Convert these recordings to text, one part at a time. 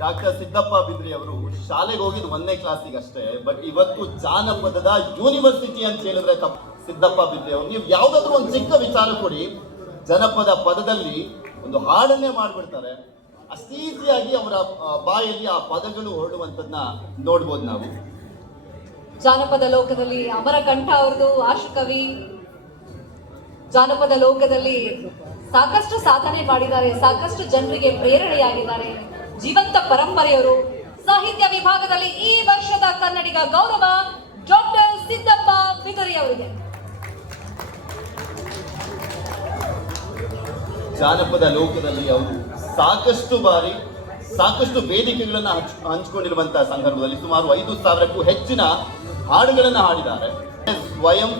Doctor Siddappa ಬಿದ್ರಿ ಅವರು ಶಾಲೆಗೆ ಹೋಗಿದ್ದು 1ನೇ ಕ್ಲಾಸಿಗೆ ಅಷ್ಟೇ. ಬಟ್ ಇವತ್ತು ಜಾನಪದದ ಯೂನಿವರ್ಸಿಟಿ ಅಂತ ಹೇಳಿದ್ರೆ ತಪ್ಪು. ಸಿದ್ದಪ್ಪ ಬಿದ್ರಿ ಅವರು ನೀವು ಯಾವ್ದಾದ್ರು ಒಂದು ಚಿಕ್ಕ ವಿಚಾರ ಕೊಡಿ, ಜನಪದ ಪದದಲ್ಲಿ ಒಂದು ಹಾಡನ್ನೇ ಮಾಡ್ಬಿಡ್ತಾರೆ. ಅಷ್ಟು ಈಸಿಯಾಗಿ ಅವರ ಬಾಯಲ್ಲಿ ಆ ಪದಗಳು ಹೊರಡುವಂತದನ್ನ ನೋಡ್ಬೋದು ನಾವು. ಜಾನಪದ ಲೋಕದಲ್ಲಿ ಅಮರ ಕಂಠ ಅವ್ರದ್ದು ಆಶುಕವಿ. ಜಾನಪದ ಲೋಕದಲ್ಲಿ ಸಾಕಷ್ಟು ಸಾಧನೆ ಮಾಡಿದ್ದಾರೆ, ಸಾಕಷ್ಟು ಜನರಿಗೆ ಪ್ರೇರಣೆಯಾಗಿದ್ದಾರೆ. ಜೀವಂತ ಪರಂಪರೆಯವರು. ಸಾಹಿತ್ಯ ವಿಭಾಗದಲ್ಲಿ ಈ ವರ್ಷದ ಕನ್ನಡಿಗ ಗೌರವ ಡಾಕ್ಟರ್ ಸಿದ್ದಪ್ಪ ಬಿದರಿ ಅವರಿಗೆ. ಜಾನಪದ ಲೋಕದಲ್ಲಿ ಅವರು ಸಾಕಷ್ಟು ಬಾರಿ ಸಾಕಷ್ಟು ವೇದಿಕೆಗಳನ್ನ ಹಂಚಿಕೊಂಡಿರುವಂತಹ ಸಂದರ್ಭದಲ್ಲಿ ಸುಮಾರು 5,000ಕ್ಕೂ ಹೆಚ್ಚಿನ ಹಾಡುಗಳನ್ನು ಹಾಡಿದ್ದಾರೆ. ಸ್ವಯಂ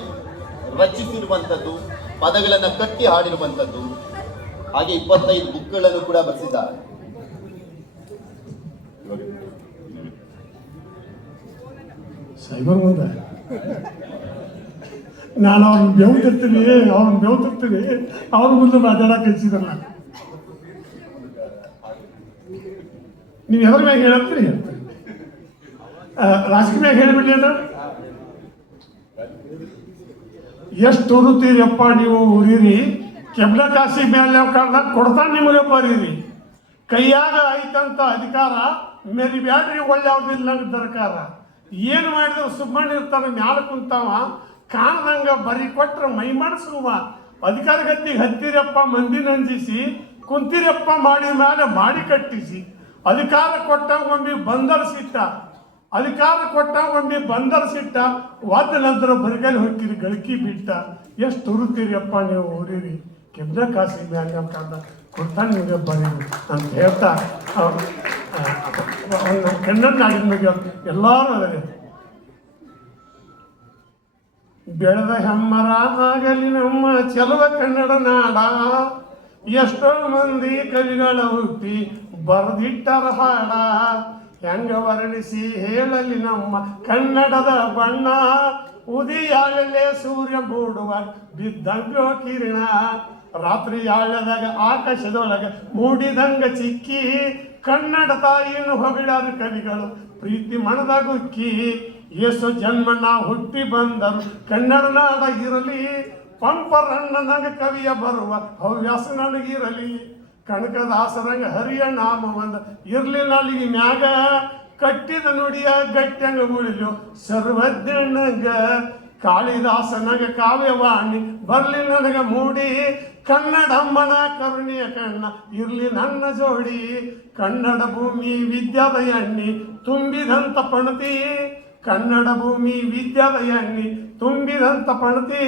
ರಚಿಸಿರುವಂಥದ್ದು, ಪದಗಳನ್ನ ಕಟ್ಟಿ ಹಾಡಿರುವಂಥದ್ದು, ಹಾಗೆ 25 ಬುಕ್ಗಳನ್ನು ಕೂಡ ಬರೆಸಿದ್ದಾರೆ. ಸೈಬರ್ ಮುಂದೆ ನಾನು ಅವ್ರನ್ನ ಬೆವ್ತಿರ್ತೀನಿ, ಅವ್ರ ಮುಂದೆ ಮಾತಾಡಕ್ಕೆ ಹಚ್ಚಿದ್ರಲ್ಲ. ನೀವು ಎದ್ರ ಮ್ಯಾಗ ಹೇಳತ್ತೀರಿ? ರಾಜಕೀಯ ಮ್ಯಾಗ ಹೇಳ್ಬಿಡಿ ಅಣ್ಣ. ಎಷ್ಟು ಉರುತ್ತೀರಿಯಪ್ಪ ನೀವು ಉರಿರಿ, ಕೆಬ್ಲ ಕಾಸಿ ಮೇಲೆ ಕಾರಣ ಕೊಡ್ತಾನೆ ನಿಮಗೆ ಬರೀರಿ. ಕೈಯಾಗ ಐತಂತ ಅಧಿಕಾರ ಮೇರಿ ಬ್ಯಾಡ್ರಿ ಒಳ್ಳೆಯವ್ದಿಲ್ಲ ದರ್ಕಾರ. ಏನು ಮಾಡಿದ್ರು ಸುಮ್ಮನೆ ಇರ್ತಾನೆ, ಮ್ಯಾಲ ಕುಂತಾವ ಕಾಣ್ದಂಗ ಬರಿ ಕೊಟ್ರ ಮೈ ಮಾಡಿಸುವ. ಅಧಿಕಾರ ಗತ್ತಿಗೆ ಹತ್ತಿರಪ್ಪ ಮಂದಿ ನಂಜಿಸಿ, ಕುಂತಿರಪ್ಪ ಮಾಡಿ ಮೇಲೆ ಮಾಡಿ ಕಟ್ಟಿಸಿ. ಅಧಿಕಾರ ಕೊಟ್ಟಾಗ ಒಮ್ಮೆ ಬಂದರ್ಸಿಟ್ಟ, ಒದ್ದ ನಂತರ ಬರಿಗಲ್ ಹೊಕ್ಕಿರಿ ಗಳಿಕಿ ಬಿಟ್ಟ. ಎಷ್ಟು ಉರುತ್ತೀರಿಯಪ್ಪ ನೀವು ಊರಿರಿ, ಕೆಬ್ಲ ಕಾಸಿ ಮ್ಯಾಲ ಕಾರಣ ಕೊಡ್ತಾನೆ ನಿಮಗೆ ಬರೀರಿ ಅಂತ ಹೇಳ್ತಾ ಕನ್ನಡ ನಾಡಿನ ಬಗ್ಗೆ ಎಲ್ಲರೂ ಅದೇ ಬೆಳೆದ ಹೆಮ್ಮರ ಆಗಲಿ ನಮ್ಮ ಚೆಲುವ ಕನ್ನಡ ನಾಡ. ಎಷ್ಟೋ ಮಂದಿ ಕವಿಗಳ ಹುಟ್ಟಿ ಬರೆದಿಟ್ಟರ ಹಾಡ. ಹೆಂಗ ವರ್ಣಿಸಿ ಹೇಳಲಿ ನಮ್ಮ ಕನ್ನಡದ ಬಣ್ಣ. ಉದಿಯಾಗಲೇ ಸೂರ್ಯ ಮೂಡುವ ಬಿದ್ದಂಗೋ ಕಿರಣ. ರಾತ್ರಿ ಆಳದಾಗ ಆಕಾಶದೊಳಗ ಮೂಡಿದಂಗ ಚಿಕ್ಕಿ. ಕನ್ನಡ ತಾಯಿಯನ್ನು ಹೊಗಳಾರ ಕವಿಗಳು ಪ್ರೀತಿ ಮನದಾಗುಕ್ಕಿ. ಏಸು ಜನ್ಮ ನಾ ಹುಟ್ಟಿ ಬಂದರು ಕನ್ನಡ ನಾಡ ಇರಲಿ. ಪಂಪರಣ್ಣನಗ ಕವಿಯ ಬರುವ ಹವ್ಯಾಸ ನನಗಿರಲಿ. ಕನಕದಾಸರಂಗ ಹರಿಯ ನಾಮ ಒಂದ ಇರ್ಲಿ ನಾಲಿಗೆ ಮ್ಯಾಗ. ಕಟ್ಟಿದ ನುಡಿಯ ಗಟ್ಟ್ಯಂಗ ಉಳಿಲು ಸರ್ವಜ್ಞನಗ. ಕಾಳಿದಾಸನಗ ಕಾವ್ಯವಾಣಿ ಬರ್ಲಿ ನನಗ ಮೂಡಿ. ಕನ್ನಡಮ್ಮನ ಕರುಣೆಯ ಕಣ್ಣ ಇರ್ಲಿ ನನ್ನ ಜೋಡಿ. ಕನ್ನಡ ಭೂಮಿ ವಿದ್ಯಾದ ಎಣ್ಣಿ ತುಂಬಿದಂತ ಪಣತಿ. ಕನ್ನಡ ಭೂಮಿ ವಿದ್ಯಾದ ಎಣ್ಣಿ ತುಂಬಿದಂತ ಪಣತಿ.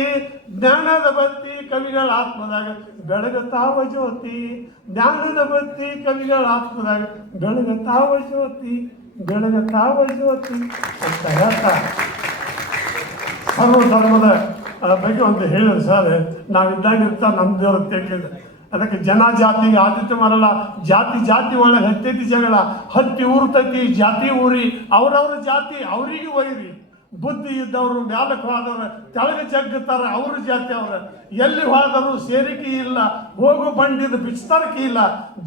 ಜ್ಞಾನದ ಬತ್ತಿ ಕವಿಗಳ ಆತ್ಮದಾಗ ಬೆಳಗತಾವ ಜ್ಯೋತಿ. ಜ್ಞಾನದ ಬತ್ತಿ ಕವಿಗಳ ಆತ್ಮದಾಗ ಬೆಳಗತಾವ ಜ್ಯೋತಿ ಅಂತ ಹೇಳ್ತಾ ಸರ್ವ ಧರ್ಮದ ಬಗ್ಗೆ ಒಂದು ಹೇಳಿದ್ರು ಸರ್. ನಾವಿದ್ದಾಗಿರ್ತಾ ನಮ್ಮ ದೇವ್ರ ಕೇಳಿದ್ರೆ ಅದಕ್ಕೆ ಜನ ಜಾತಿಗೆ ಆದಿತ್ಯ ಮರಲ್ಲ. ಜಾತಿ ಒಳಗೆ ಹತ್ತೈತಿ ಜಗಳ. ಹತ್ತಿ ಊರ್ತೈತಿ ಜಾತಿ ಊರಿ. ಅವ್ರವ್ರ ಜಾತಿ ಅವ್ರಿಗೆ ಒಯ್ರಿ. ಬುದ್ಧಿ ಇದ್ದವರು ಮ್ಯಾಲಕ್ಕೆ ಹೋದವ್ರು ತೆಳಗೆ ಜಗ್ಗುತ್ತಾರೆ, ಅವ್ರ ಜಾತಿ ಅವ್ರ. ಎಲ್ಲಿ ಹೋದರು ಸೇರಿಕೆ ಇಲ್ಲ, ಹೋಗು ಬಂಡಿದ ಬಿಚ್ತರಕಿ ಇಲ್ಲ.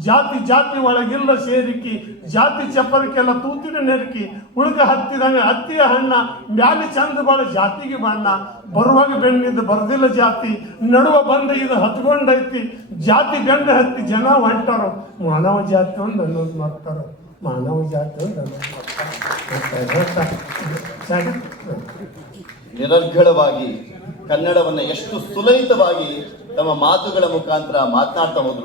ಜಾತಿ ಒಳಗಿಲ್ಲ ಸೇರಿಕಿ. ಜಾತಿ ಚಪ್ಪರಕ್ಕೆಲ್ಲ ತೂತಿನ ನೆರಕಿ. ಉಳ್ಕ ಹತ್ತಿದಂಗೆ ಹತ್ತಿಯ ಹಣ್ಣ ಮ್ಯಾಲೆ ಚಂದ ಬಾಳ ಜಾತಿಗೆ ಬಣ್ಣ. ಬರುವಾಗ ಬೆಣ್ಣಿದ್ದು ಬರ್ದಿಲ್ಲ ಜಾತಿ, ನಡುವ ಬಂದ ಇದು ಹತ್ಕೊಂಡೈತಿ. ಜಾತಿ ಬೆಣ್ಣ ಹತ್ತಿ ಜನ ಹೊಂಟಾರು. ಮಾನವ ಜಾತಿ ಒಂದು ಅನ್ನೋದು ಮಾಡ್ತಾರ. ನಿರರ್ಗಳವಾಗಿ ಕನ್ನಡವನ್ನ ಎಷ್ಟು ಸುಲಲಿತವಾಗಿ ತಮ್ಮ ಮಾತುಗಳ ಮುಖಾಂತರ ಮಾತನಾಡ್ತಾ ಹೋದ್ರು